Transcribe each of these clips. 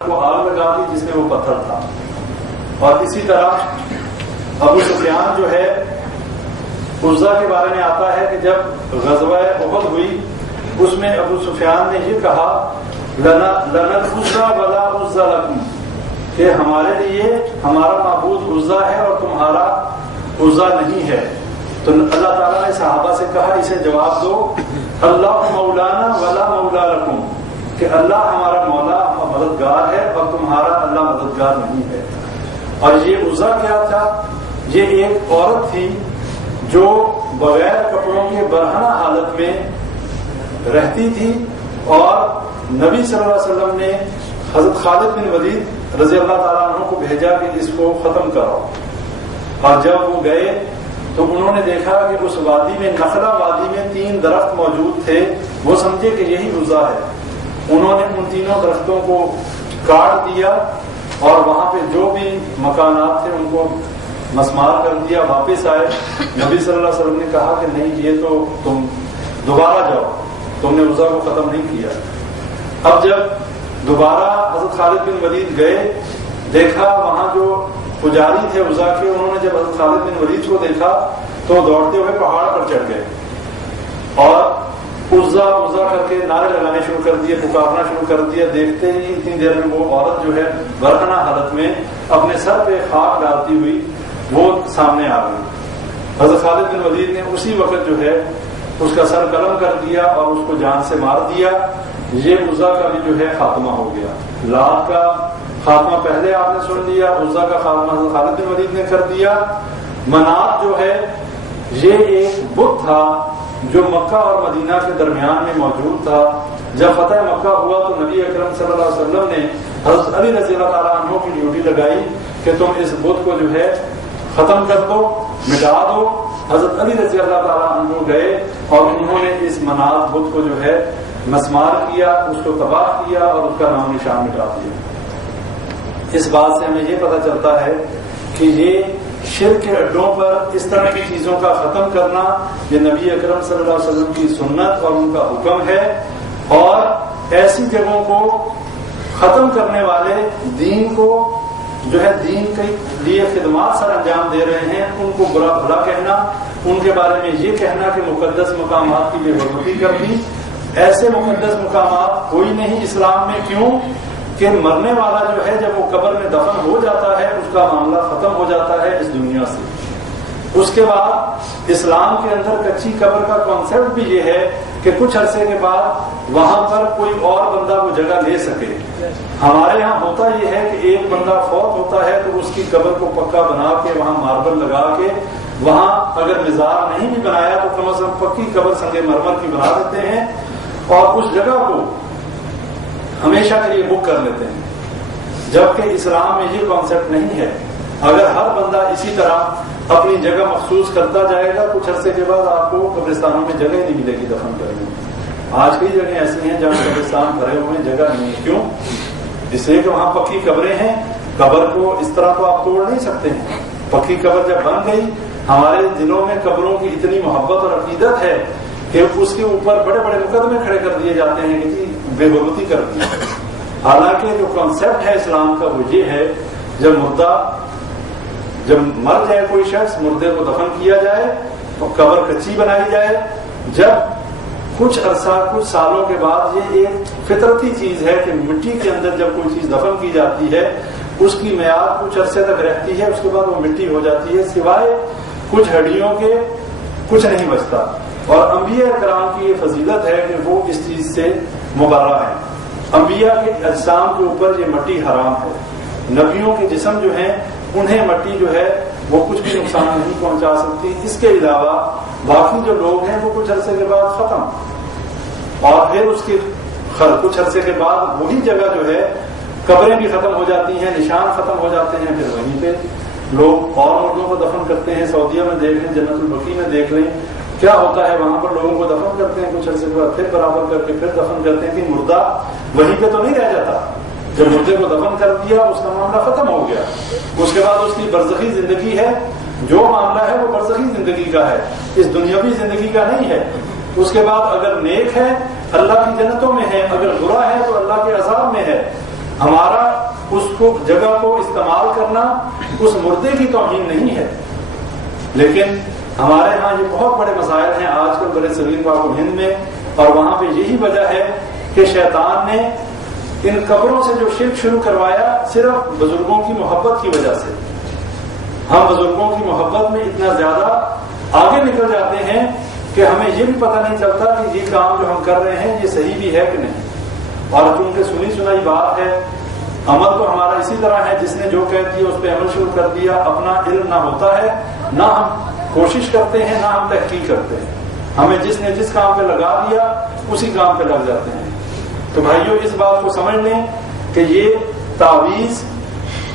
کو آگ لگا دی جس میں وہ پتھر تھا. اور اسی طرح ابو سفیان جو ہے عزا کے بارے میں آتا ہے کہ جب غزوہ احد ہوئی اس میں ابو سفیان نے یہ کہا لنا العزا ولا عزا لکم، کہ ہمارے لیے ہمارا معبود عزا ہے اور تمہارا عزا نہیں ہے. تو اللہ تعالیٰ نے صحابہ سے کہا اسے جواب دو اللہ مولانا ولا مولا لکم، کہ اللہ ہمارا مولا مددگار ہے اور تمہارا اللہ مددگار نہیں ہے. اور یہ عزا کیا تھا؟ یہ ایک عورت تھی جو بغیر کپڑوں کے برہنہ حالت میں رہتی تھی، اور نبی صلی اللہ علیہ وسلم نے حضرت خالد بن ولید رضی اللہ تعالیٰ عنہ کو بھیجا کہ اس کو ختم کرو. اور جب وہ گئے تو انہوں نے دیکھا کہ اس وادی میں نخلا وادی میں 3 درخت موجود تھے. وہ سمجھے کہ یہی عزا ہے. انہوں نے ان تینوں درختوں کو کاٹ دیا اور وہاں پہ جو بھی مکانات تھے ان کو مسمار کر دیا. واپس آئے. نبی صلی اللہ علیہ وسلم نے کہا کہ نہیں، یہ تو تم دوبارہ جاؤ، تم نے عزا کو ختم نہیں کیا. اب جب دوبارہ حضرت خالد بن ولید گئے، دیکھا وہاں جو پجاری تھے عزا کے، انہوں نے جب حضرت خالد بن ولید کو دیکھا تو دوڑتے ہوئے پہاڑ پر چڑھ گئے اور عزا کر کے نعرے لگانے شروع کر دیے، پکارنا شروع کر دیا. دیکھتے ہی اتنی دیر میں وہ عورت جو ہے برہنہ حالت میں اپنے سر پہ خاک ڈالتی ہوئی وہ سامنے آ گئی. حضرت خالد بن ولید نے اسی وقت جو ہے اس کا سر قلم کر دیا اور اس کو جان سے مار دیا. یہ عزا کا بھی جو ہے خاتمہ ہو گیا. لات کا خاتمہ پہلے آپ نے سن لیا، عزا کا خاتمہ حضرت خالد بن ولید نے کر دیا. منات جو ہے یہ ایک بت تھا جو مکہ اور مدینہ کے درمیان میں موجود تھا. جب فتح مکہ ہوا تو نبی اکرم صلی اللہ علیہ وسلم نے حضرت علی رضی اللہ تعالیٰ عنہ کی ڈیوٹی لگائی کہ تم اس بت کو جو ہے ختم کر دو، مٹا دو. حضرت علی رضی اللہ تعالیٰ عنہ گئے اور انہوں نے اس منات بت کو جو ہے مسمار کیا، اس کو تباہ کیا اور اس کا نام نشان مٹا دیا. اس بات سے ہمیں یہ پتہ چلتا ہے کہ یہ شرک کے اڈوں پر اس طرح کی چیزوں کا ختم کرنا یہ نبی اکرم صلی اللہ علیہ وسلم کی سنت اور ان کا حکم ہے. اور ایسی جگہوں کو ختم کرنے والے دین کو جو ہے دین کے لیے خدمات سر انجام دے رہے ہیں ان کو برا بھلا کہنا، ان کے بارے میں یہ کہنا کہ مقدس مقامات کی بے حرمتی کر دی. ایسے مقدس مقامات کوئی نہیں اسلام میں. کیوں کہ مرنے والا جو ہے جب وہ قبر میں دفن ہو جاتا ہے اس کا معاملہ ختم ہو جاتا ہے اس دنیا سے. اس کے بعد اسلام کے اندر کچی قبر کا کانسیپٹ بھی یہ ہے کہ کچھ عرصے کے بعد وہاں پر کوئی اور بندہ وہ جگہ لے سکے. ہمارے ہاں ہوتا یہ ہے کہ ایک بندہ فوت ہوتا ہے تو اس کی قبر کو پکا بنا کے وہاں ماربل لگا کے وہاں اگر مزار نہیں بھی بنایا تو کم از کم پکی قبر سنگ مرمر کی بنا دیتے ہیں اور اس جگہ کو ہمیشہ کے لیے بک کر لیتے ہیں. جبکہ اسلام میں یہ کانسیپٹ نہیں ہے. اگر ہر بندہ اسی طرح اپنی جگہ مخصوص کرتا جائے گا کچھ عرصے کے بعد آپ کو قبرستانوں میں جگہ نہیں ملے گی دفن کرنے. آج کئی جگہیں ایسی ہیں جہاں قبرستان بھرے ہوئے جگہ نہیں ہے. کیوں؟ اس لیے کہ وہاں پکی قبریں ہیں. قبر کو اس طرح تو آپ توڑ نہیں سکتے ہیں. پکی قبر جب بن گئی، ہمارے دلوں میں قبروں کی اتنی محبت اور عقیدت ہے کہ اس کے اوپر بڑے بڑے مقدمے کھڑے کر دیے جاتے ہیں کہ بے حرمتی کر دی. حالانکہ جو کانسیپٹ ہے اسلام کا وہ یہ ہے جب مر جائے کوئی شخص، مردے کو دفن کیا جائے تو قبر کچی بنائی جائے. جب کچھ عرصہ کچھ سالوں کے بعد یہ ایک فطرتی چیز ہے کہ مٹی کے اندر جب کوئی چیز دفن کی جاتی ہے اس کی میعاد کچھ عرصے تک رہتی ہے، اس کے بعد وہ مٹی ہو جاتی ہے، سوائے کچھ ہڈیوں کے کچھ نہیں بچتا. اور انبیاء کرام کی یہ فضیلت ہے کہ وہ اس چیز سے مبرہ ہیں. انبیاء کے اجسام کے اوپر یہ مٹی حرام ہے. نبیوں کے جسم جو ہیں انہیں مٹی جو ہے وہ کچھ بھی نقصان نہیں پہنچا سکتی. اس کے علاوہ باقی جو لوگ ہیں وہ کچھ عرصے کے بعد ختم، اور پھر اس کے کچھ عرصے کے بعد وہی جگہ جو ہے قبریں بھی ختم ہو جاتی ہیں، نشان ختم ہو جاتے ہیں. پھر وہیں پہ لوگ اور مردوں کو دفن کرتے ہیں. سعودیہ میں دیکھ لیں، جنت البقیع میں دیکھ لیں کیا ہوتا ہے. وہاں پر لوگوں کو دفن کرتے ہیں، کچھ عرصے کے بعد پھر برابر کر کے پھر دفن کرتے ہیں کہ مردہ وہیں پہ تو نہیں رہ جاتا. جب مردے کو دفن کر دیا اس کا معاملہ ختم ہو گیا. اس کے بعد اس کی برزخی زندگی ہے. جو معاملہ ہے وہ برزخی زندگی کا ہے، اس دنیاوی زندگی کا نہیں ہے. اس کے بعد اگر نیک ہے اللہ کی جنتوں میں ہے، اگر برا ہے تو اللہ کے عذاب میں ہے. ہمارا اس کو جگہ کو استعمال کرنا اس مردے کی توہین نہیں ہے، لیکن ہمارے ہاں یہ بہت بڑے مسائل ہیں آج کل برے صغیر پاک و ہند میں، اور وہاں پہ یہی وجہ ہے کہ شیطان نے ان قبروں سے جو شرک شروع کروایا صرف بزرگوں کی محبت کی وجہ سے۔ ہم بزرگوں کی محبت میں اتنا زیادہ آگے نکل جاتے ہیں کہ ہمیں یہ بھی پتہ نہیں چلتا کہ یہ کام جو ہم کر رہے ہیں یہ صحیح بھی ہے کہ نہیں، اور چونکہ سنی سنائی بات ہے، عمل تو ہمارا اسی طرح ہے، جس نے جو کہہ دیا اس پہ عمل شروع کر دیا، اپنا علم نہ ہوتا ہے، نہ ہم کوشش کرتے ہیں، نہ ہم تحقیق کرتے ہیں، ہمیں جس نے جس کام پہ لگا دیا اسی کام پہ لگ جاتے ہیں۔ تو بھائیوں اس بات کو سمجھ لیں کہ یہ تعویذ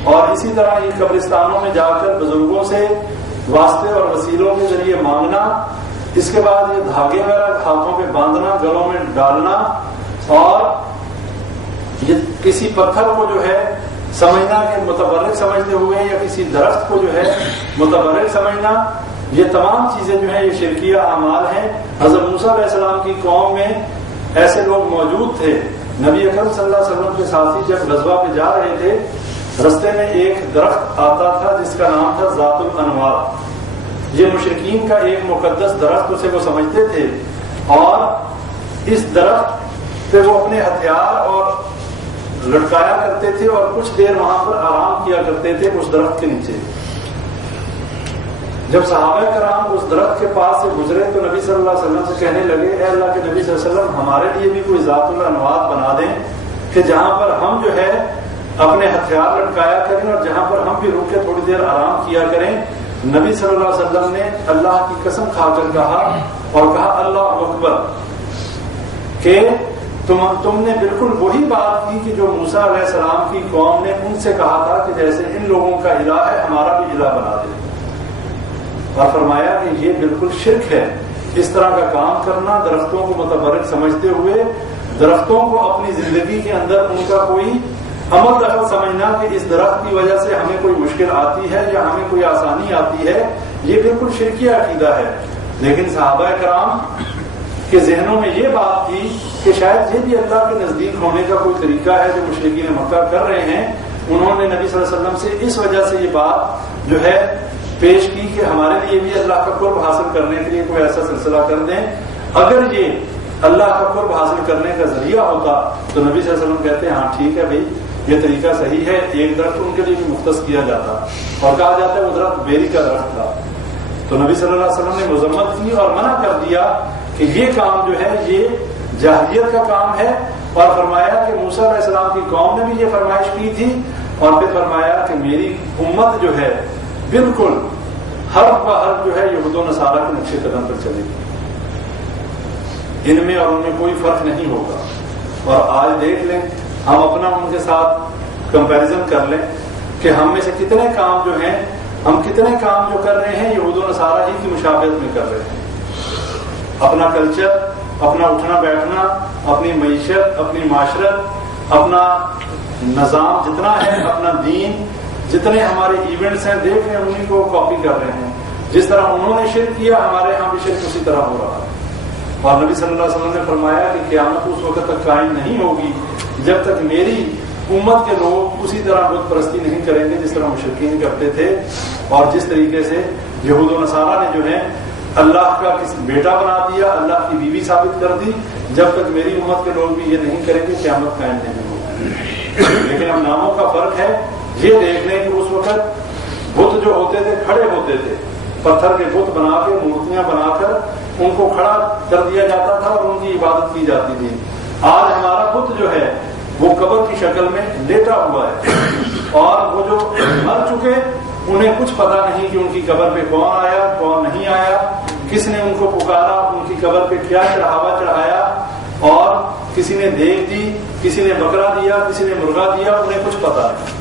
اور اسی طرح یہ قبرستانوں میں جا کر بزرگوں سے واسطے اور وسیلوں کے ذریعے مانگنا، اس کے بعد یہ دھاگے وغیرہ ہاتھوں پہ باندھنا، گلوں میں ڈالنا، اور یہ کسی پتھر کو جو ہے سمجھنا کہ متبرک سمجھتے ہوئے، یا کسی درخت کو جو ہے متبرک سمجھنا، یہ تمام چیزیں جو ہیں یہ شرکیہ اعمال ہیں۔ حضرت موسیٰ علیہ السلام کی قوم میں ایسے لوگ موجود تھے، نبی اکرم صلی اللہ علیہ وسلم کے ساتھی جب غزوہ پہ جا رہے تھے، رستے میں ایک درخت آتا تھا جس کا نام تھا ذات الانوار۔ یہ مشرکین کا ایک مقدس درخت اسے وہ سمجھتے تھے، اور اس درخت پہ وہ اپنے ہتھیار اور لٹکایا کرتے تھے اور کچھ دیر وہاں پر آرام کیا کرتے تھے اس درخت کے نیچے۔ جب صحابہ کرام اس درخت کے پاس سے گزرے تو نبی صلی اللہ علیہ وسلم سے کہنے لگے، اے اللہ کے نبی صلی اللہ علیہ وسلم، ہمارے لیے بھی کوئی ذات الانوار بنا دیں کہ جہاں پر ہم جو ہے اپنے ہتھیار لٹکایا کریں اور جہاں پر ہم بھی رک کے تھوڑی دیر آرام کیا کریں۔ نبی صلی اللہ علیہ وسلم نے اللہ کی قسم کھا کر کہا، اور کہا اللہ اکبر، کہ تم نے بالکل وہی بات کی کہ جو موسیٰ علیہ السلام کی قوم نے ان سے کہا تھا کہ جیسے ان لوگوں کا الہ ہے ہمارا بھی الہ بنا دے، اور فرمایا کہ یہ بالکل شرک ہے اس طرح کا کام کرنا، درختوں کو متبرک سمجھتے ہوئے درختوں کو اپنی زندگی کے اندر ان کا کوئی عمل دخل سمجھنا کہ اس درخت کی وجہ سے ہمیں کوئی مشکل آتی ہے یا ہمیں کوئی آسانی آتی ہے، یہ بالکل شرکیہ عقیدہ ہے۔ لیکن صحابہ کرام کے ذہنوں میں یہ بات تھی کہ شاید یہ بھی اللہ کے نزدیک ہونے کا کوئی طریقہ ہے جو مشرکین مکہ کر رہے ہیں۔ انہوں نے نبی صلی اللہ علیہ وسلم سے اس وجہ سے یہ بات جو ہے پیش کی کہ ہمارے لیے بھی اللہ کا قرب حاصل کرنے کے لیے کوئی ایسا سلسلہ کر دیں۔ اگر یہ اللہ کا قرب حاصل کرنے کا ذریعہ ہوتا تو نبی صلی اللہ علیہ وسلم کہتے ہیں ہاں ٹھیک ہے بھائی، یہ طریقہ صحیح ہے، ایک درخت ان کے لیے بھی مختص کیا جاتا اور کہا جاتا ہے وہ درخت بیری کا درخت تھا۔ تو نبی صلی اللہ علیہ وسلم نے مذمت کی اور منع کر دیا کہ یہ کام جو ہے یہ جاہلیت کا کام ہے، اور فرمایا کہ موسیٰ علیہ السلام کی قوم نے بھی یہ فرمائش کی تھی، اور پھر فرمایا کہ میری امت جو ہے بالکل حرف بہ حرف جو ہے یہود و نصارہ کے نقش قدم پر چلے گی، ان میں اور ان میں کوئی فرق نہیں ہوگا۔ اور آج دیکھ لیں، ہم اپنا ان کے ساتھ کمپیریزن کر لیں کہ ہم میں سے کتنے کام جو ہیں، ہم کتنے کام جو کر رہے ہیں یہود و نصارہ ہی کی مشابہت میں کر رہے ہیں۔ اپنا کلچر، اپنا اٹھنا بیٹھنا، اپنی معیشت، اپنی معاشرت، اپنا نظام جتنا ہے، اپنا دین، جتنے ہمارے ایونٹس ہیں دیکھ رہے ہیں، انہیں کو کاپی کر رہے ہیں۔ جس طرح انہوں نے شرک کیا ہمارے ہاں بھی شرک اسی طرح ہو رہا ہے۔ اور نبی صلی اللہ علیہ وسلم نے فرمایا کہ قیامت اس وقت تک قائم نہیں ہوگی جب تک میری امت کے لوگ اسی طرح بت پرستی نہیں کریں گے جس طرح مشرکین کرتے تھے، اور جس طریقے سے یہود و نصارہ نے جو ہے اللہ کا کسی بیٹا بنا دیا، اللہ کی بیوی ثابت کر دی۔ جب تک میری امت کے لوگ بھی یہ نہیں کریں گے قیامت قائم نہیں ہوگی۔ لیکن اب ناموں کا فرق ہے۔ یہ دیکھ لیں کہ اس وقت بت جو ہوتے تھے کھڑے ہوتے تھے، پتھر کے بت بنا کے، مورتیاں بنا کر ان کو کھڑا کر دیا جاتا تھا اور ان کی عبادت کی جاتی تھی۔ آج ہمارا بت جو ہے وہ قبر کی شکل میں لیٹا ہوا ہے، اور وہ جو مر چکے انہیں کچھ پتا نہیں کہ ان کی قبر پہ کون آیا کون نہیں آیا، کس نے ان کو پکارا، ان کی قبر پہ کیا چڑھاوا چڑھایا، اور کسی نے دیگ دی، کسی نے بکرا دیا، کسی نے مرغا دیا، انہیں کچھ پتا نہیں۔